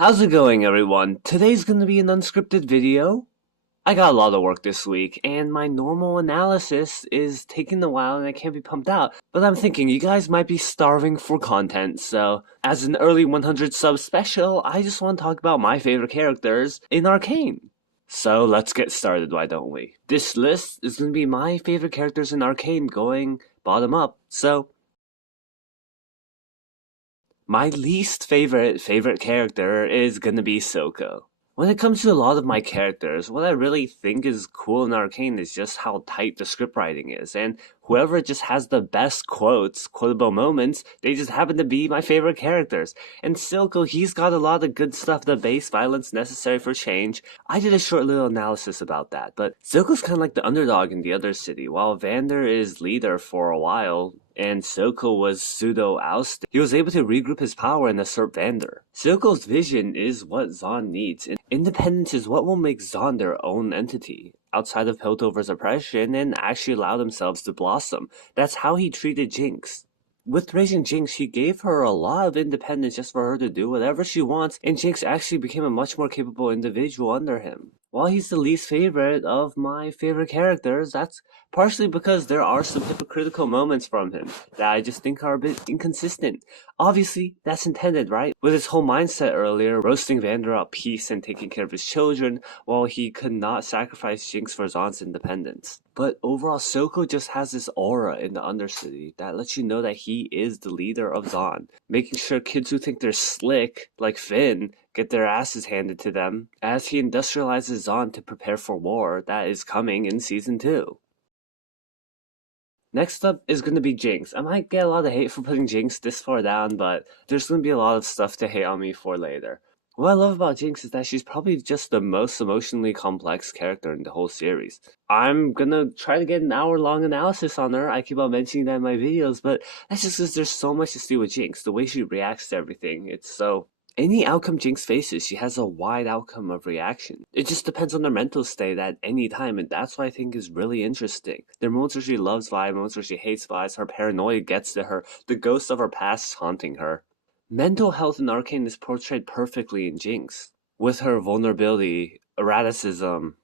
How's it going, everyone? Today's gonna be an unscripted video. I got a lot of work this week, and my normal analysis is taking a while and I can't be pumped out. But I'm thinking you guys might be starving for content, so as an early 100 sub special, I just want to talk about my favorite characters in Arcane. So let's get started, why don't we? This list is gonna be my favorite characters in Arcane going bottom up, so my least favorite character is gonna be Soko. When it comes to a lot of my characters, what I really think is cool in Arcane is just how tight the script writing is, and whoever just has the best quotes, quotable moments, they just happen to be my favorite characters. And Silco, he's got a lot of good stuff, the base violence necessary for change. I did a short little analysis about that, but Silco's kind of like the underdog in the other city, while Vander is leader for a while, and Soko was pseudo-ousted. He was able to regroup his power and assert Vander. Soko's vision is what Zon needs, and independence is what will make Zon their own entity, outside of Piltover's oppression, and actually allow themselves to blossom. That's how he treated Jinx. With raising Jinx, he gave her a lot of independence just for her to do whatever she wants, and Jinx actually became a much more capable individual under him. While he's the least favorite of my favorite characters, that's partially because there are some hypocritical moments from him that I just think are a bit inconsistent. Obviously, that's intended, right? With his whole mindset earlier, roasting Vander out peace and taking care of his children, while he could not sacrifice Jinx for Zon's independence. But overall, Soko just has this aura in the Undercity that lets you know that he is the leader of Zon, making sure kids who think they're slick, like Finn, get their asses handed to them, as he industrializes Zon to prepare for war that is coming in Season 2. Next up is going to be Jinx. I might get a lot of hate for putting Jinx this far down, but there's going to be a lot of stuff to hate on me for later. What I love about Jinx is that she's probably just the most emotionally complex character in the whole series. I'm gonna try to get an hour-long analysis on her. I keep on mentioning that in my videos, but that's just because there's so much to see with Jinx. The way she reacts to everything, it's so... Any outcome Jinx faces, she has a wide outcome of reaction. It just depends on their mental state at any time, and that's what I think is really interesting. There are moments where she loves Vi, moments where she hates Vi, her paranoia gets to her, the ghost of her past haunting her. Mental health in Arcane is portrayed perfectly in Jinx, with her vulnerability, erraticism,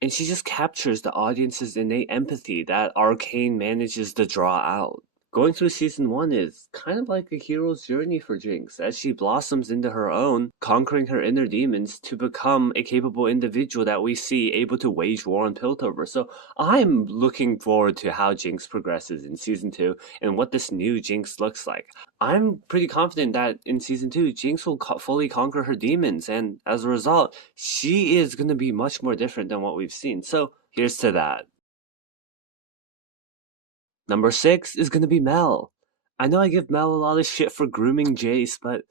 and she just captures the audience's innate empathy that Arcane manages to draw out. Going through Season 1 is kind of like a hero's journey for Jinx, as she blossoms into her own, conquering her inner demons to become a capable individual that we see able to wage war on Piltover. So I'm looking forward to how Jinx progresses in Season 2 and what this new Jinx looks like. I'm pretty confident that in Season 2, Jinx will fully conquer her demons, and as a result, she is going to be much more different than what we've seen. So here's to that. Number 6 is going to be Mel. I know I give Mel a lot of shit for grooming Jace, but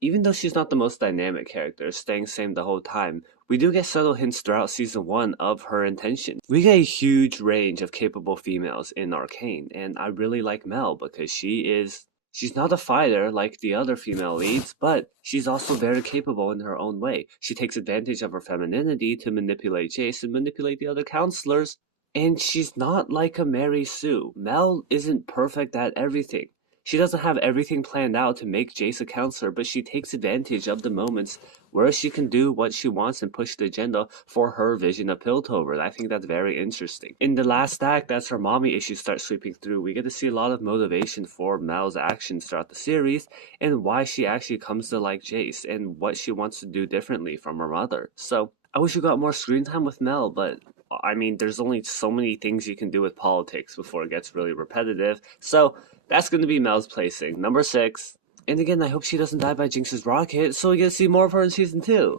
even though she's not the most dynamic character, staying same the whole time, we do get subtle hints throughout Season 1 of her intentions. We get a huge range of capable females in Arcane, and I really like Mel because she's not a fighter like the other female leads, but she's also very capable in her own way. She takes advantage of her femininity to manipulate Jace and manipulate the other counselors. And she's not like a Mary Sue. Mel isn't perfect at everything. She doesn't have everything planned out to make Jace a counselor, but she takes advantage of the moments where she can do what she wants and push the agenda for her vision of Piltover. I think that's very interesting. In the last act, as her mommy issues start sweeping through, we get to see a lot of motivation for Mel's actions throughout the series and why she actually comes to like Jace and what she wants to do differently from her mother. So I wish we got more screen time with Mel, but I mean, there's only so many things you can do with politics before it gets really repetitive. So that's going to be Mel's placing. Number 6. And again, I hope she doesn't die by Jinx's rocket, so we get to see more of her in Season 2.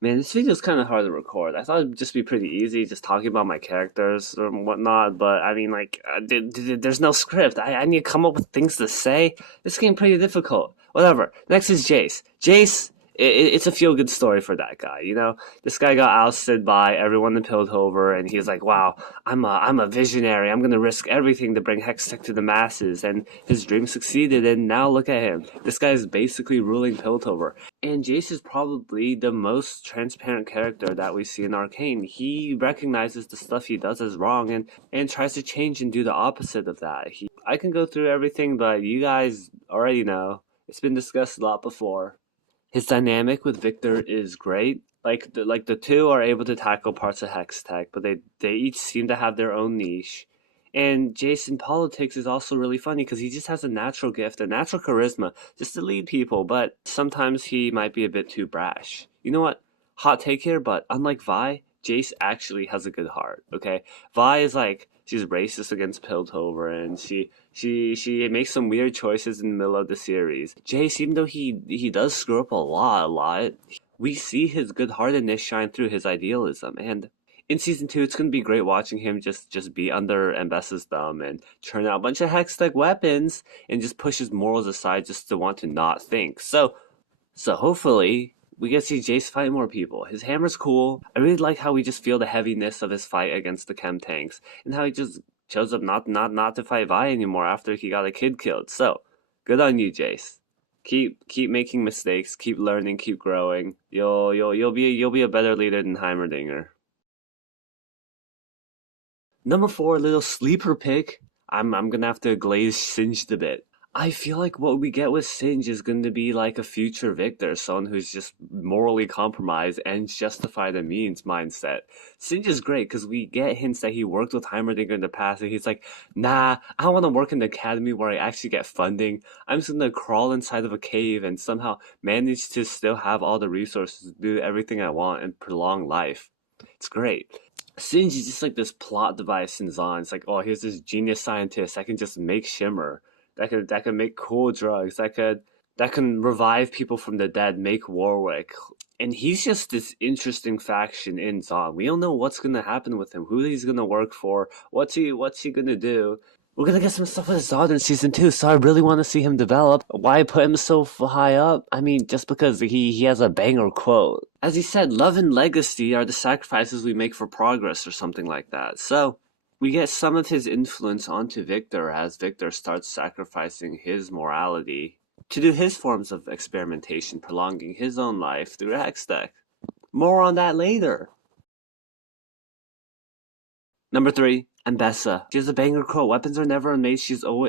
Man, this video is kind of hard to record. I thought it'd just be pretty easy, just talking about my characters or whatnot, but I mean, like, there's no script. I need to come up with things to say. This game pretty difficult. Whatever. Next is Jace. Jace... It's a feel-good story for that guy, you know? This guy got ousted by everyone in Piltover, and he's like, wow, I'm a visionary. I'm going to risk everything to bring Hextech to the masses. And his dream succeeded, and now look at him. This guy is basically ruling Piltover. And Jace is probably the most transparent character that we see in Arcane. He recognizes the stuff he does as wrong and tries to change and do the opposite of that. I can go through everything, but you guys already know. It's been discussed a lot before. His dynamic with Victor is great. Like the two are able to tackle parts of Hex Tech, but they each seem to have their own niche. And Jason Politics is also really funny because he just has a natural gift, a natural charisma, just to lead people. But sometimes he might be a bit too brash. You know what? Hot take here, but unlike Vi, Jace actually has a good heart. Okay, Vi is like she's racist against Piltover, and she makes some weird choices in the middle of the series. Jace, even though he does screw up a lot, we see his good-heartedness shine through his idealism. And in season two, it's gonna be great watching him just be under Ambessa's thumb and turn out a bunch of hex-tech weapons and just push his morals aside just to want to not think. So hopefully we get to see Jace fight more people. His hammer's cool. I really like how we just feel the heaviness of his fight against the chem tanks and how he just chose up not to fight Vi anymore after he got a kid killed. So good on you, Jace. Keep making mistakes, keep learning, keep growing. You'll be a better leader than Heimerdinger. Number four, little sleeper pick. I'm gonna have to glaze Singed a bit. I feel like what we get with Singe is going to be like a future Victor, someone who's just morally compromised and justify the means mindset. Singe is great because we get hints that he worked with Heimerdinger in the past, and he's like, nah, I don't want to work in the academy where I actually get funding. I'm just going to crawl inside of a cave and somehow manage to still have all the resources to do everything I want and prolong life. It's great. Singe is just like this plot device in Zon. It's like, oh, here's this genius scientist that can just make shimmer, that could make cool drugs, that can revive people from the dead, make Warwick. And he's just this interesting faction in Zon. We don't know what's gonna happen with him, who he's gonna work for, what's he gonna do. We're gonna get some stuff with his daughter in season two, so I really want to see him develop. Why put him so high up? I mean, just because he has a banger quote. As he said, love and legacy are the sacrifices we make for progress, or something like that. So, we get some of his influence onto Victor as Victor starts sacrificing his morality to do his forms of experimentation, prolonging his own life through Hextech. More on that later. Number three, Ambessa. She has a banger quote. Weapons are never unmade,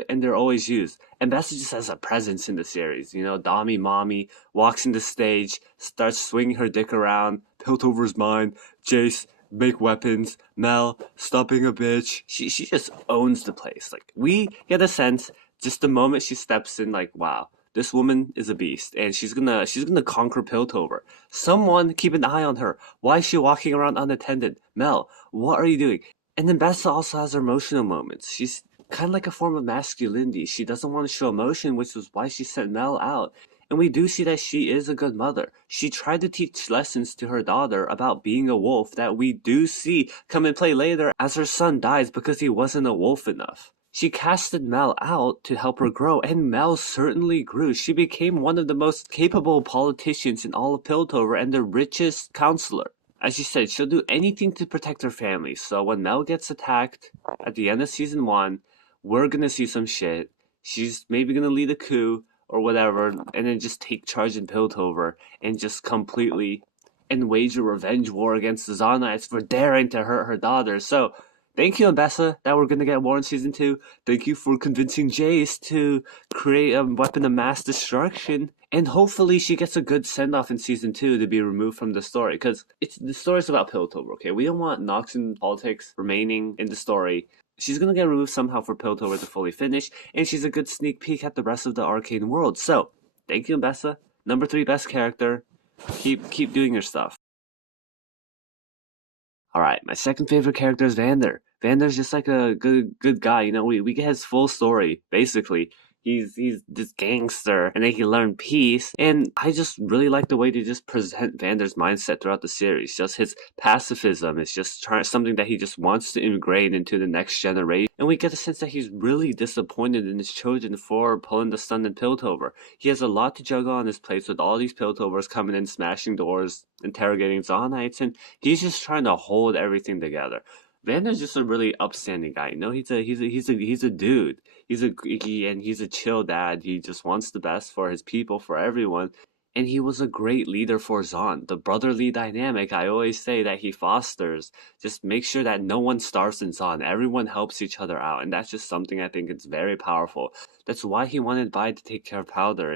and they're always used. Ambessa just has a presence in the series. You know, Dami Mommy walks in the stage, starts swinging her dick around. Piltover's mine. Jace, make weapons. Mel, stop being a bitch. She just owns the place. Like, we get a sense just the moment she steps in, like, wow, this woman is a beast, and she's gonna conquer Piltover. Someone keep an eye on her. Why is she walking around unattended? Mel, what are you doing? And then Bessa also has her emotional moments. She's kind of like a form of masculinity. She doesn't want to show emotion, which was why she sent Mel out. And we do see that she is a good mother. She tried to teach lessons to her daughter about being a wolf that we do see come and play later as her son dies because he wasn't a wolf enough. She casted Mel out to help her grow, and Mel certainly grew. She became one of the most capable politicians in all of Piltover and the richest counselor. As she said, she'll do anything to protect her family. So when Mel gets attacked at the end of season one, we're gonna see some shit. She's maybe gonna lead a coup or whatever, and then just take charge in Piltover and just completely and wage a revenge war against the Zonites for daring to hurt her daughter. So thank you, Ambessa, that we're gonna get more in season two. Thank you for convincing Jace to create a weapon of mass destruction. And hopefully she gets a good send off in season two to be removed from the story. Because the story's about Piltover, okay? We don't want Nox and politics remaining in the story. She's gonna get removed somehow for Piltover to fully finish, and she's a good sneak peek at the rest of the Arcane world. So, thank you, Ambessa. Number three best character. Keep doing your stuff. Alright, my second favorite character is Vander. Vander's just like a good guy, you know, we get his full story, basically. He's this gangster, and then he learned peace, and I just really like the way they just present Vander's mindset throughout the series. Just his pacifism is just something that he just wants to ingrain into the next generation, and we get a sense that he's really disappointed in his children for pulling the stun in Piltover. He has a lot to juggle on his plate with all these Piltovers coming in, smashing doors, interrogating Zonites, and he's just trying to hold everything together. Vander's just a really upstanding guy. You know, he's a dude. He's a chill dad. He just wants the best for his people, for everyone. And he was a great leader for Zahn. The brotherly dynamic I always say that he fosters just make sure that no one starves in Zahn. Everyone helps each other out, and that's just something I think is very powerful. That's why he wanted Bai to take care of Powder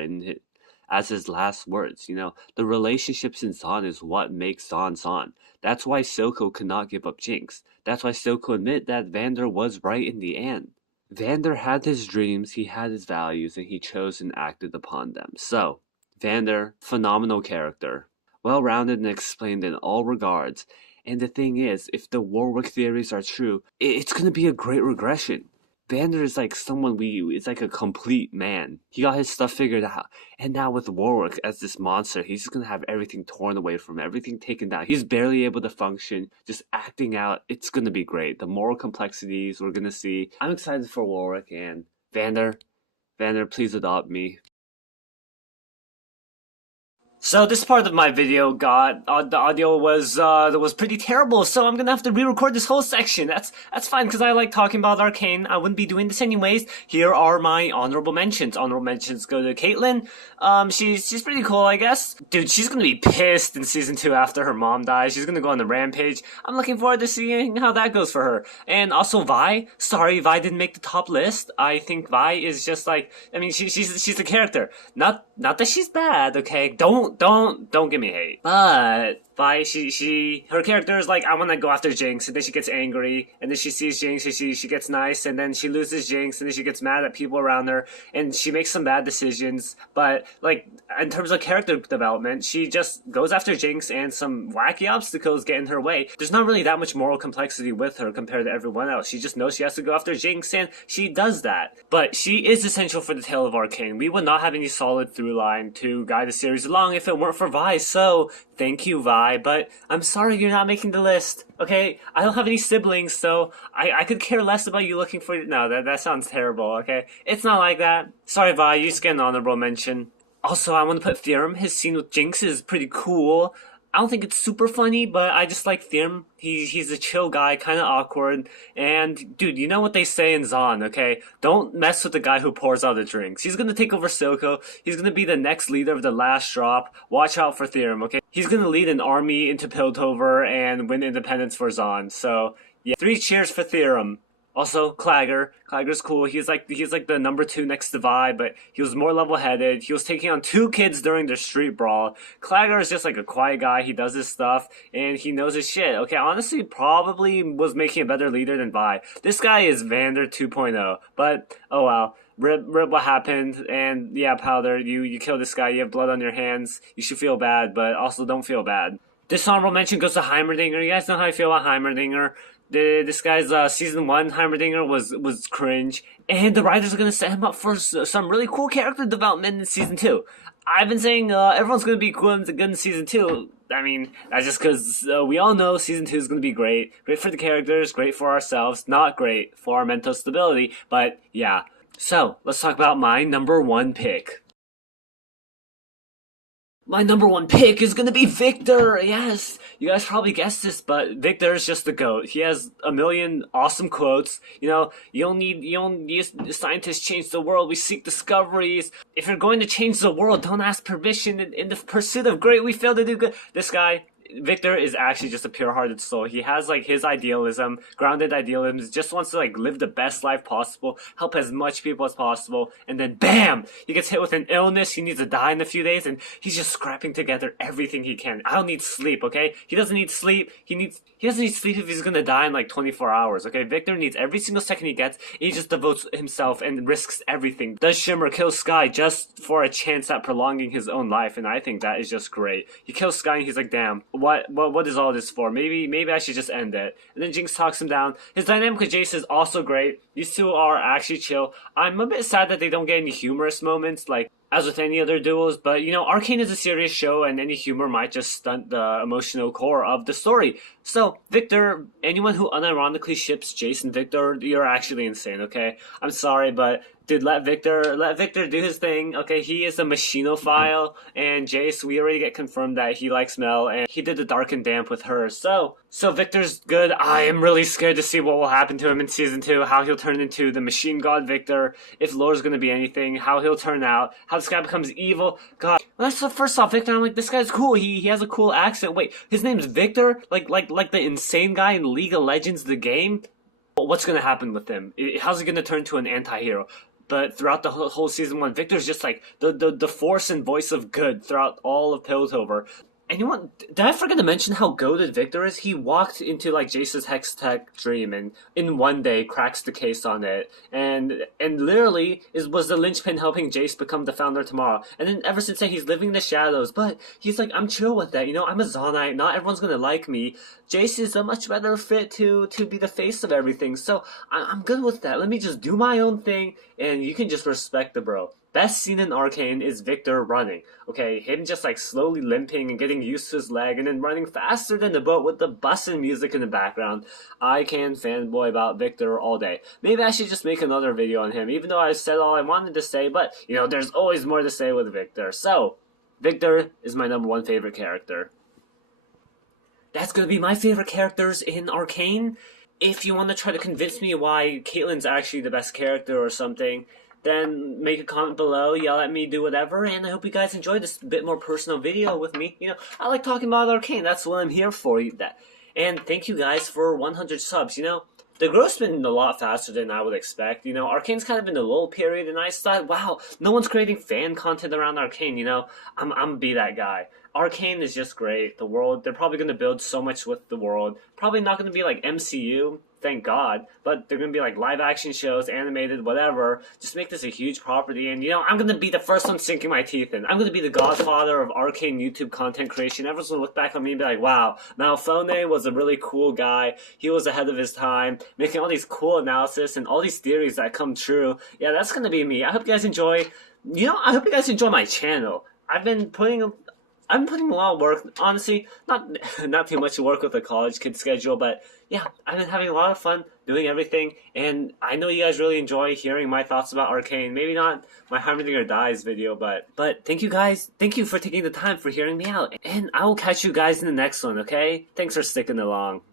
as his last words. The relationships in Zahn is what makes Zahn Zahn. That's why Silco could not give up Jinx. That's why Silco admit that Vander was right in the end. Vander had his dreams, he had his values, and he chose and acted upon them. So, Vander, phenomenal character. Well-rounded and explained in all regards. And the thing is, if the Warwick theories are true, it's gonna be a great regression. Vander is like it's like a complete man. He got his stuff figured out. And now with Warwick as this monster, he's just gonna have everything torn away from him, everything taken down. He's barely able to function, just acting out. It's gonna be great. The moral complexities we're gonna see. I'm excited for Warwick and Vander, please adopt me. So this part of my video the audio was pretty terrible, so I'm gonna have to re-record this whole section. That's fine, because I like talking about Arcane. I wouldn't be doing this anyways. Here are my honorable mentions. Honorable mentions go to Caitlyn. She's pretty cool, I guess. Dude, she's gonna be pissed in season 2 after her mom dies. She's gonna go on the rampage. I'm looking forward to seeing how that goes for her. And also Vi. Sorry, Vi didn't make the top list. I think Vi is just like, I mean, she's a character. Not that she's bad, okay? Don't give me hate. But Vi, her character is like, I want to go after Jinx, and then she gets angry, and then she sees Jinx, and she gets nice, and then she loses Jinx, and then she gets mad at people around her, and she makes some bad decisions. But like, in terms of character development, she just goes after Jinx, and some wacky obstacles get in her way. There's not really that much moral complexity with her compared to everyone else. She just knows she has to go after Jinx, and she does that. But she is essential for the tale of Arcane. We would not have any solid through line to guide the series along if it weren't for Vi. So thank you, Vi. But I'm sorry you're not making the list. Okay, I don't have any siblings, so I could care less about you looking for. No, that sounds terrible. Okay, it's not like that. Sorry, Vi, you just get an honorable mention. Also, I want to put Theorem. His scene with Jinx is pretty cool. I don't think it's super funny, but I just like Theorem. He's a chill guy, kind of awkward. And, dude, you know what they say in Zahn, okay? Don't mess with the guy who pours out the drinks. He's gonna take over Silco. He's gonna be the next leader of the last drop. Watch out for Theorem, okay? He's gonna lead an army into Piltover and win independence for Zahn. So, yeah. 3 cheers for Theorem. Also, Clagger's cool. He's like the number 2 next to Vi, but he was more level-headed. He was taking on 2 kids during their street brawl. Clagger is just like a quiet guy. He does his stuff, and he knows his shit. Okay, honestly, probably was making a better leader than Vi. This guy is Vander 2.0, but oh well. Rip what happened, and yeah, Powder, you killed this guy. You have blood on your hands. You should feel bad, but also don't feel bad. This honorable mention goes to Heimerdinger. You guys know how I feel about Heimerdinger. This guy's season 1 Heimerdinger was cringe, and the writers are gonna set him up for some really cool character development in season 2. I've been saying everyone's gonna be good in season 2. I mean, that's just because we all know season 2 is gonna be great. Great for the characters, great for ourselves, not great for our mental stability. But yeah. So let's talk about my number 1 pick. My number 1 pick is gonna be Victor! Yes! You guys probably guessed this, but Victor is just the GOAT. He has a million awesome quotes. You don't need scientists change the world, we seek discoveries. If you're going to change the world, don't ask permission. In the pursuit of great, we fail to do good. This guy, Victor, is actually just a pure-hearted soul. He has like his idealism, grounded idealism, just wants to like live the best life possible, help as much people as possible, and then BAM! He gets hit with an illness, he needs to die in a few days, and he's just scrapping together everything he can. I don't need sleep, okay? He doesn't need sleep. He doesn't need sleep if he's gonna die in like 24 hours, okay? Victor needs every single second he gets, and he just devotes himself and risks everything. Does Shimmer kill Sky just for a chance at prolonging his own life, and I think that is just great. He kills Sky and he's like, damn, what is all this for? Maybe I should just end it. And then Jinx talks him down. His dynamic with Jace is also great. These two are actually chill. I'm a bit sad that they don't get any humorous moments, like as with any other duos, but Arcane is a serious show and any humor might just stunt the emotional core of the story. So, Victor, anyone who unironically ships Jace and Victor, you're actually insane, okay? I'm sorry, but dude, let Victor do his thing, okay? He is a machinophile, and Jace, we already get confirmed that he likes Mel, and he did the Dark and Damp with her, so Victor's good. I am really scared to see what will happen to him in Season 2, how he'll turn into the Machine God Victor, if lore's gonna be anything, how he'll turn out, how this guy becomes evil. God, When I first saw Victor, I'm like, this guy's cool. He has a cool accent. Wait, his name's Victor? Like the insane guy in League of Legends, the game? What's gonna happen with him? How's he gonna turn to an anti-hero? But throughout the whole season one, Victor's just like the force and voice of good throughout all of Piltover. And you want? Did I forget to mention how goated Victor is? He walked into like Jace's Hex Tech dream, and in one day cracks the case on it, and literally was the linchpin helping Jace become the founder tomorrow. And then ever since then, he's living in the shadows. But he's like, I'm chill with that. I'm a Zonite. Not everyone's gonna like me. Jace is a much better fit to be the face of everything. So I'm good with that. Let me just do my own thing, and you can just respect the bro. Best scene in Arcane is Victor running. Okay, him just like slowly limping and getting used to his leg and then running faster than the boat with the bussin' music in the background. I can fanboy about Victor all day. Maybe I should just make another video on him, even though I said all I wanted to say, but there's always more to say with Victor. So, Victor is my #1 favorite character. That's gonna be my favorite characters in Arcane. If you want to try to convince me why Caitlyn's actually the best character or something, then make a comment below, yell at me, do whatever, and I hope you guys enjoyed this bit more personal video with me. I like talking about Arcane, that's what I'm here for. And thank you guys for 100 subs. The growth's been a lot faster than I would expect. Arcane's kind of in a lull period, and I just thought, wow, no one's creating fan content around Arcane. I'm gonna be that guy. Arcane is just great. The world, they're probably gonna build so much with the world. Probably not gonna be like MCU, thank God, but they're gonna be like live action shows, animated, whatever. Just make this a huge property, and I'm gonna be the first one sinking my teeth in. I'm gonna be the godfather of Arcane YouTube content creation. Everyone's gonna look back on me and be like, wow, Malfone was a really cool guy. He was ahead of his time, making all these cool analysis and all these theories that come true. Yeah, that's gonna be me. I hope you guys enjoy. I hope you guys enjoy my channel. I've been putting a lot of work, honestly, not too much work with the college kid schedule, but yeah, I've been having a lot of fun doing everything, and I know you guys really enjoy hearing my thoughts about Arcane. Maybe not my Heimerdinger Dies video, but thank you guys. Thank you for taking the time for hearing me out, and I will catch you guys in the next one, okay? Thanks for sticking along.